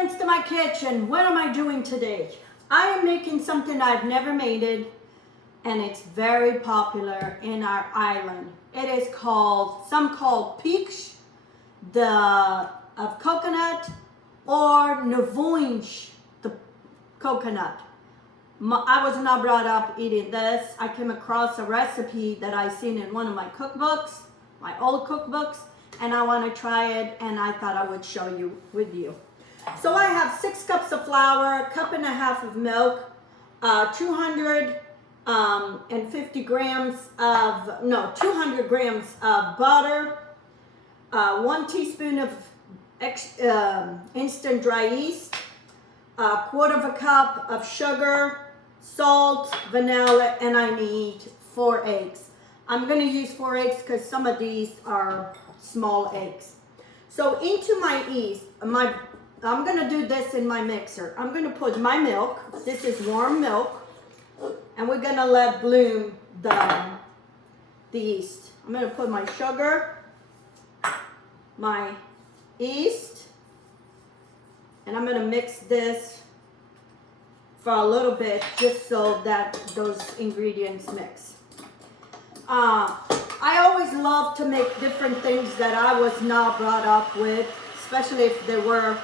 friends to my kitchen. What am I doing today? I am making something I've never made it, and it's very popular in our island. It is called, some call Picos of coconut, or Navunj, the coconut. I was not brought up eating this. I came across a recipe that I seen in one of my cookbooks, my old cookbooks, and I want to try it, and I thought I would show you with you. So I have 6 cups of flour, a cup and a half of milk, 250 grams of, 200 grams of butter, 1 teaspoon of instant dry yeast, a quarter of a cup of sugar, salt, vanilla, and I need 4 eggs. I'm going to use 4 eggs because some of these are small eggs. So into my yeast, I'm going to do this in my mixer. I'm going to put my milk. This is warm milk. And we're going to let bloom the yeast. I'm going to put my sugar, my yeast, and I'm going to mix this for a little bit just so that those ingredients mix. I always love to make different things that I was not brought up with, especially if they were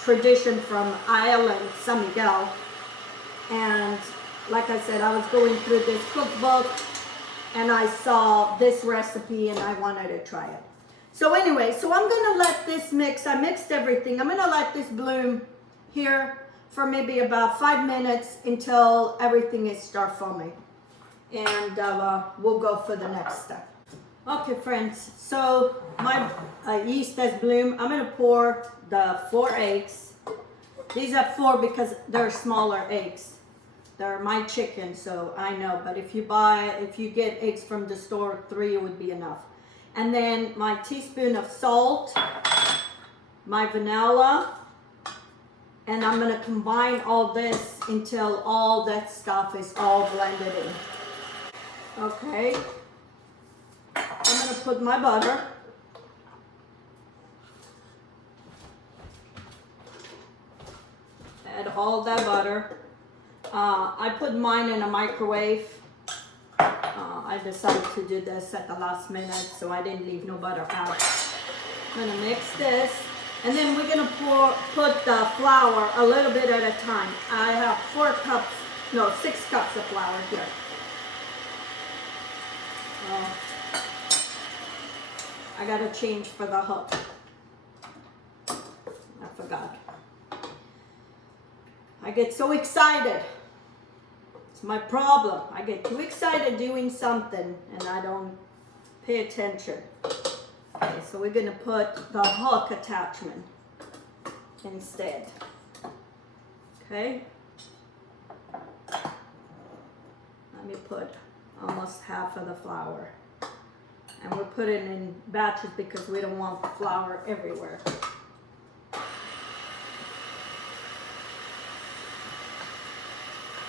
tradition from Ireland, San Miguel. And like I said, I was going through this cookbook and I saw this recipe and I wanted to try it. So anyway, so I'm gonna let this mix. I mixed everything. I'm gonna let this bloom here for maybe about 5 minutes until everything is start foaming. And we'll go for the next step. Okay, friends, so my yeast has bloomed. I'm gonna pour the 4 eggs. These are 4 because they're smaller eggs. They're my chicken, so I know, but if you get eggs from the store, 3 would be enough. And then my teaspoon of salt, my vanilla, and I'm gonna combine all this until all that stuff is all blended in. Okay, I'm gonna put my butter. Add all that butter. I put mine in a microwave. I decided to do this at the last minute, so I didn't leave no butter out. I'm gonna mix this, and then we're gonna put the flour a little bit at a time. I have 6 cups of flour here. I gotta change for the hook. I forgot. I get so excited. It's my problem. I get too excited doing something and I don't pay attention. Okay, so we're gonna put the hook attachment instead. Okay. Let me put almost half of the flour. And we're putting in batches because we don't want flour everywhere.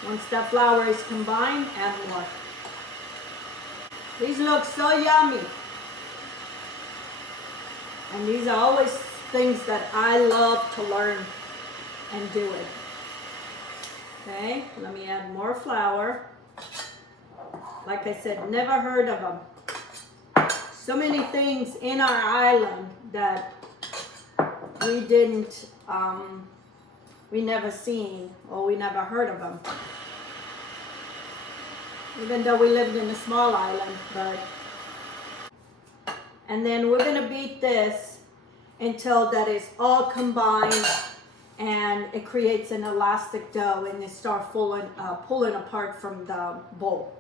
Once that flour is combined, add more. These look so yummy. And these are always things that I love to learn and do it. Okay, let me add more flour. Like I said, never heard of them. So many things in our island that we didn't, we never seen or we never heard of them. Even though we lived in a small island, but. And then we're gonna beat this until that is all combined and it creates an elastic dough and it starts pulling apart from the bowl.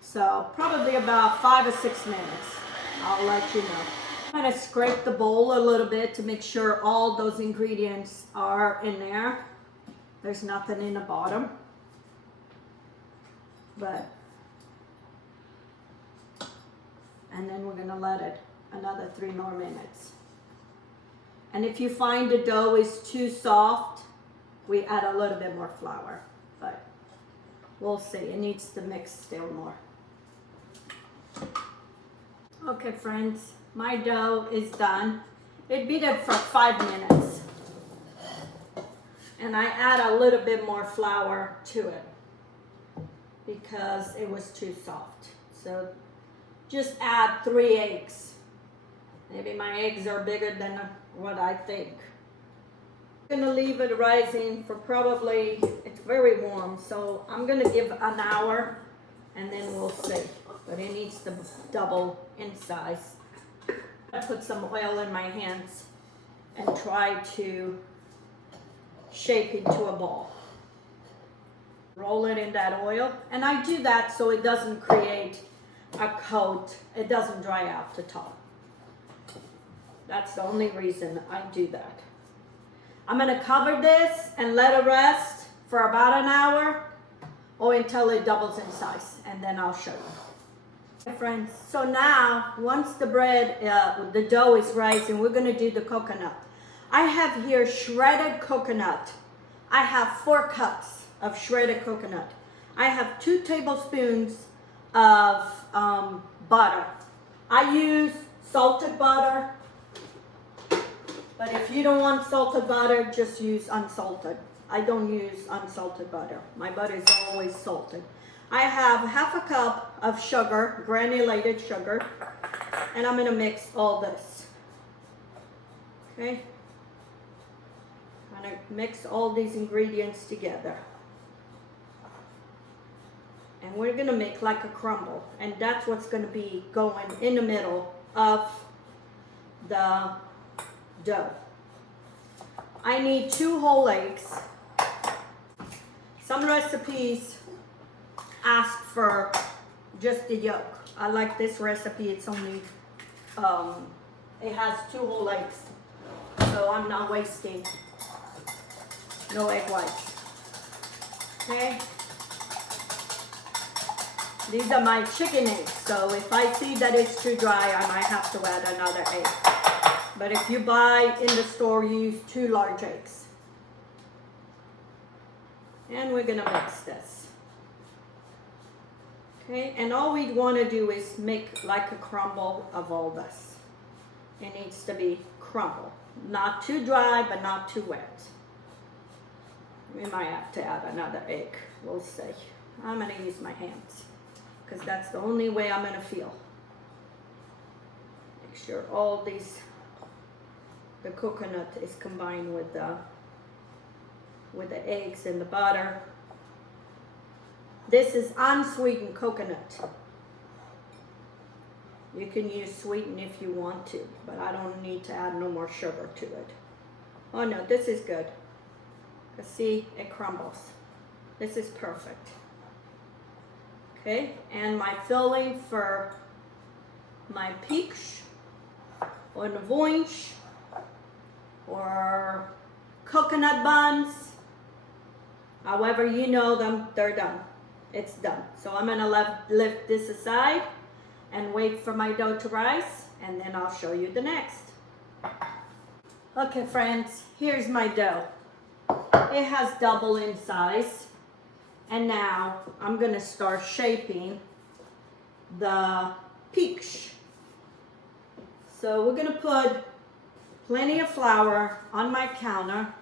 So probably about 5 or 6 minutes. I'll let you know. I'm gonna scrape the bowl a little bit to make sure all those ingredients are in there. There's nothing in the bottom. And then we're gonna let it another 3 more minutes. And if you find the dough is too soft, we add a little bit more flour, but we'll see. It needs to mix still more. Okay, friends, my dough is done. It beat it for 5 minutes. And I add a little bit more flour to it because it was too soft. So just add 3 eggs. Maybe my eggs are bigger than what I think. I'm gonna leave it rising for probably, it's very warm, so I'm gonna give an hour and then we'll see. But it needs to double in size. I put some oil in my hands and try to shape into a ball. Roll it in that oil, and I do that so it doesn't create a coat, it doesn't dry out the top. That's the only reason I do that. I'm gonna cover this and let it rest for about an hour or until it doubles in size, and then I'll show you. Okay, friends, so now once the bread, the dough is rising, we're gonna do the coconut. I have here shredded coconut. I have 4 cups of shredded coconut. I have 2 tablespoons of butter. I use salted butter, but if you don't want salted butter, just use unsalted. I don't use unsalted butter. My butter is always salted. I have half a cup of sugar, granulated sugar, and I'm gonna mix all this. Okay? I'm gonna mix all these ingredients together. And we're gonna make like a crumble, and that's what's gonna be going in the middle of the dough. I need 2 whole eggs. Some recipes ask for just the yolk. I like this recipe, it's only, it has 2 whole eggs. So I'm not wasting no egg whites. Okay? These are my chicken eggs, so if I see that it's too dry, I might have to add another egg. But if you buy in the store, you use 2 large eggs. And we're gonna mix this. Okay, and all we wanna do is make like a crumble of all this. It needs to be crumble. Not too dry, but not too wet. We might have to add another egg, we'll see. I'm gonna use my hands, because that's the only way I'm gonna feel. Make sure all these, the coconut is combined with the eggs and the butter. This is unsweetened coconut. You can use sweetened if you want to, but I don't need to add no more sugar to it. Oh no, this is good. See, it crumbles. This is perfect. Okay, and my filling for my Picos or voinch or coconut buns, however you know them, they're done. It's done. So I'm gonna lift this aside and wait for my dough to rise, and then I'll show you the next. Okay friends, here's my dough. It has double in size, and now I'm gonna start shaping the Picos. So we're gonna put plenty of flour on my counter,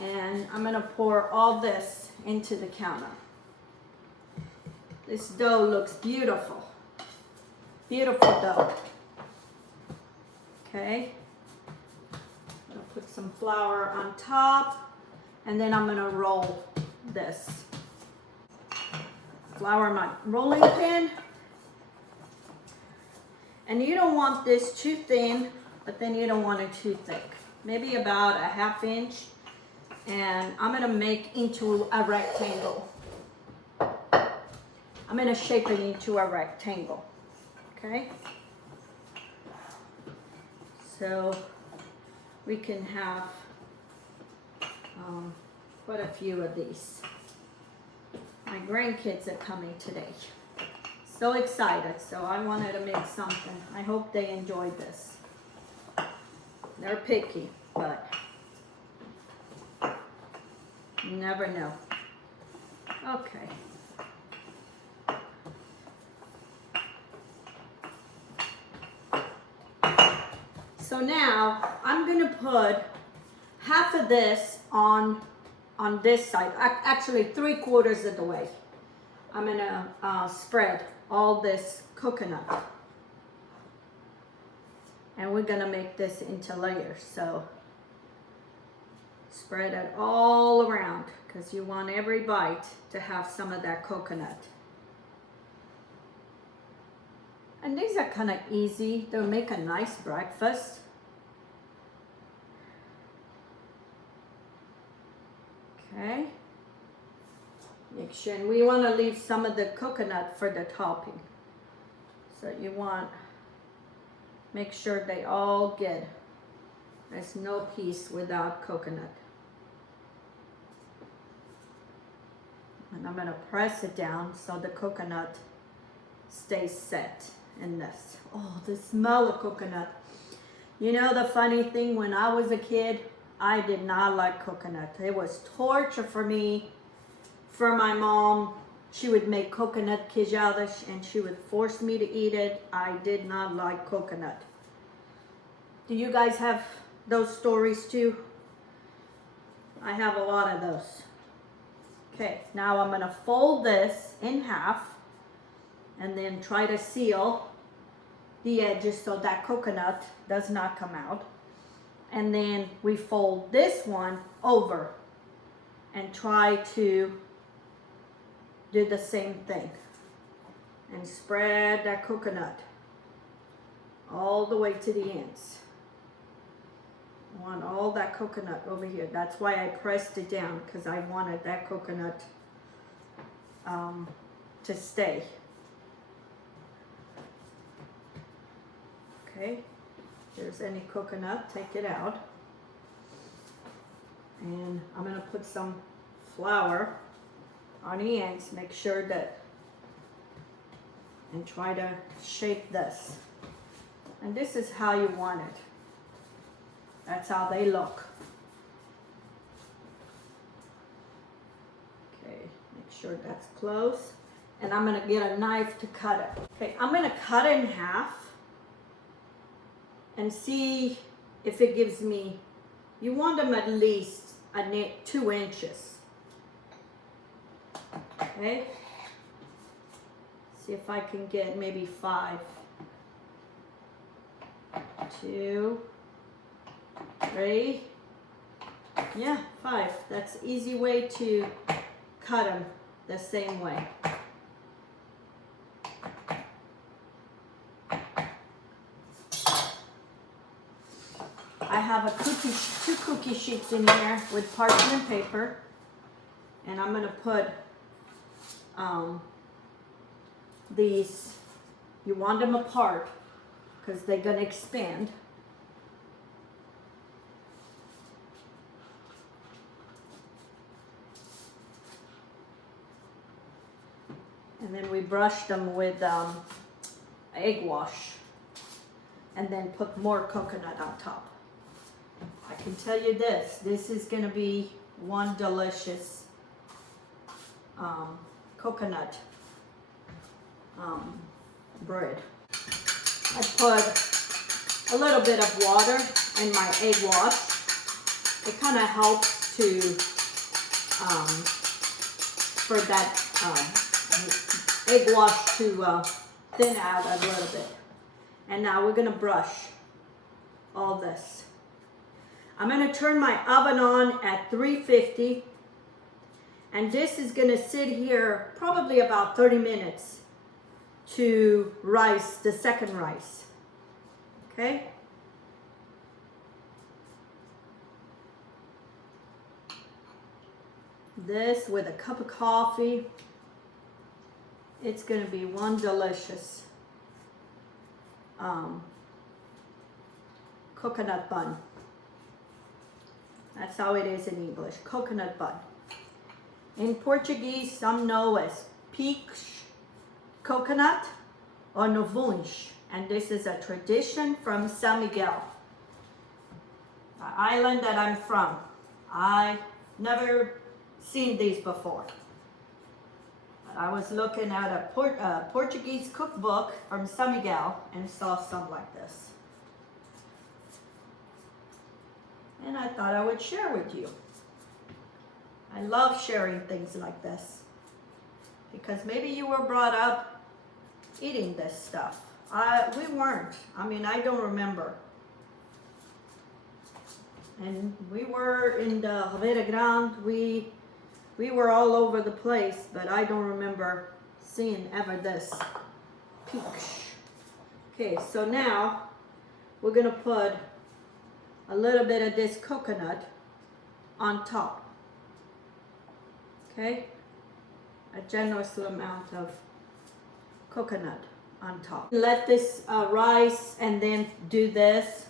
and I'm gonna pour all this into the counter. This dough looks beautiful. Beautiful dough. Okay. I'm gonna put some flour on top, and then I'm gonna roll this. Flour my rolling pin. And you don't want this too thin, but then you don't want it too thick. Maybe about a 1/2 inch. And I'm gonna make into a rectangle. I'm gonna shape it into a rectangle, okay? So we can have quite a few of these. My grandkids are coming today. So excited, so I wanted to make something. I hope they enjoyed this. They're picky, but you never know. Okay. So now I'm gonna put half of this on this side, actually 3/4 of the way. I'm gonna spread all this coconut. And we're gonna make this into layers. So spread it all around because you want every bite to have some of that coconut. And these are kind of easy. They'll make a nice breakfast. Okay. Make sure, and we want to leave some of the coconut for the topping. So you want, make sure they all get, there's no piece without coconut. And I'm going to press it down so the coconut stays set in this. Oh, the smell of coconut. You know the funny thing, when I was a kid, I did not like coconut. It was torture for me, for my mom. She would make coconut quijadas and she would force me to eat it. I did not like coconut. Do you guys have those stories too? I have a lot of those. Okay, now I'm gonna fold this in half and then try to seal the edges so that coconut does not come out. And then we fold this one over and try to do the same thing. And spread that coconut all the way to the ends. I want all that coconut over here. That's why I pressed it down, because I wanted that coconut to stay. Okay, if there's any coconut, take it out. And I'm gonna put some flour on the ends, make sure that, and try to shape this. And this is how you want it. That's how they look. Okay, make sure that's close. And I'm gonna get a knife to cut it. Okay, I'm gonna cut it in half and see if it gives me, you want them at least 2 inches. Okay, see if I can get maybe 5. 2, 3, yeah, 5. That's an easy way to cut them the same way. I have a 2 cookie sheets in here with parchment paper, and I'm gonna put these, you want them apart because they're gonna expand. And then we brush them with egg wash and then put more coconut on top. I can tell you this is gonna be one delicious coconut bread. I put a little bit of water in my egg wash. It kind of helps to for that egg wash to thin out a little bit. And now we're gonna brush all this. I'm gonna turn my oven on at 350, and this is gonna sit here probably about 30 minutes to rice, the second rice. Okay? This with a cup of coffee, it's gonna be one delicious coconut bun. That's how it is in English, coconut bun. In Portuguese, some know as Picos coconut or buns. And this is a tradition from San Miguel, the island that I'm from. I never seen these before. I was looking at a Portuguese cookbook from San Miguel and saw some like this. And I thought I would share with you. I love sharing things like this because maybe you were brought up eating this stuff. We weren't. I mean, I don't remember. And we were in the Rivera Grande. We were all over the place, but I don't remember seeing ever this. Picos. Okay, so now we're gonna put a little bit of this coconut on top. Okay, a generous amount of coconut on top. Let this rise and then do this.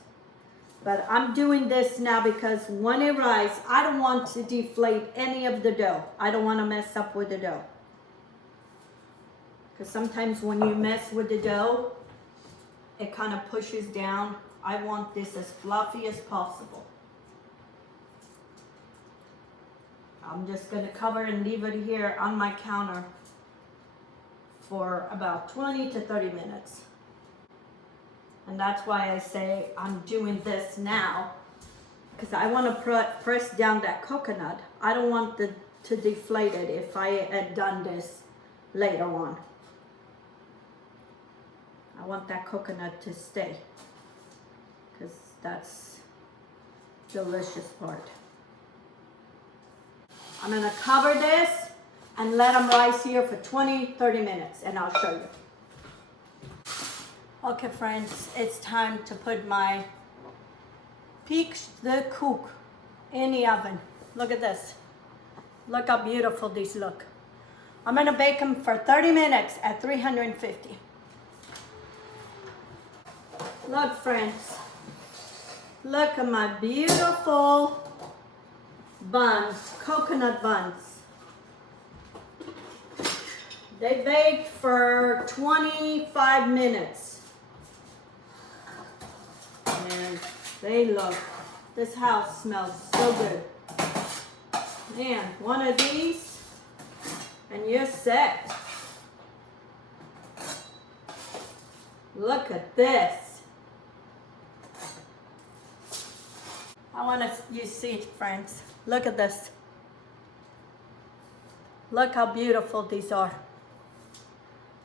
But I'm doing this now because when it rises, I don't want to deflate any of the dough. I don't want to mess up with the dough. Because sometimes when you mess with the dough, it kind of pushes down. I want this as fluffy as possible. I'm just going to cover and leave it here on my counter for about 20 to 30 minutes. And that's why I say I'm doing this now, because I want to press down that coconut. I don't want to deflate it if I had done this later on. I want that coconut to stay, because that's the delicious part. I'm going to cover this and let them rise here for 20-30 minutes, and I'll show you. Okay friends, it's time to put my Picos de cook in the oven. Look at this. Look how beautiful these look. I'm gonna bake them for 30 minutes at 350. Look friends, look at my beautiful buns, coconut buns. They baked for 25 minutes. And they look, this house smells so good. Man, one of these and you're set. Look at this. I want you to see it, friends. Look at this. Look how beautiful these are.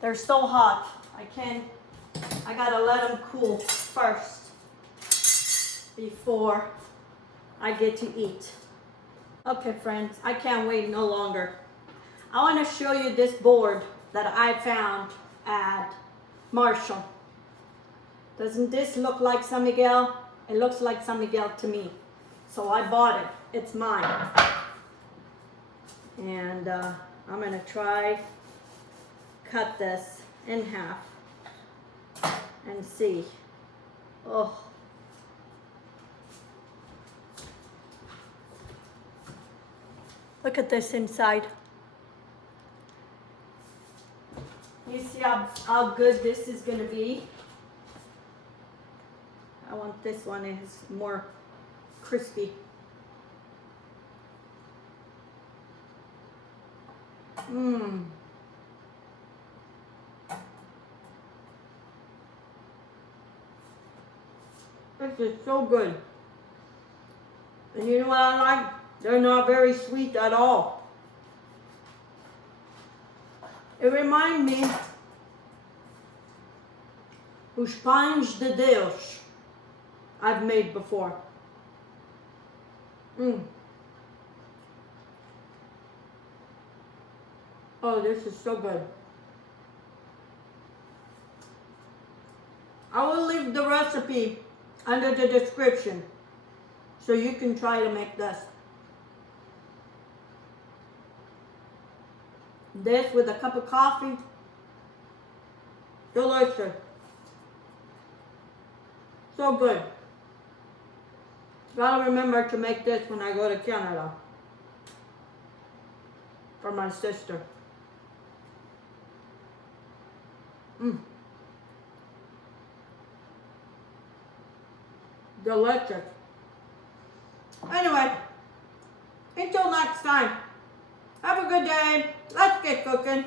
They're so hot. I gotta let them cool first before I get to eat. Okay friends, I can't wait no longer. I want to show you this board that I found at Marshall. Doesn't this look like San Miguel? It looks like San Miguel to me. So I bought it. It's mine. And I'm going to try cut this in half and see. Oh. Look at this inside. You see how good this is going to be? I want this one is more crispy. Mmm. This is so good. And you know what I like? They're not very sweet at all. It reminds me of pães de Deus I've made before. Oh, this is so good. I will leave the recipe under the description so you can try to make this. This with a cup of coffee. Delicious. So good. Gotta remember to make this when I go to Canada for my sister. Delicious. Anyway, until next time, have a good day. Let's get cooking.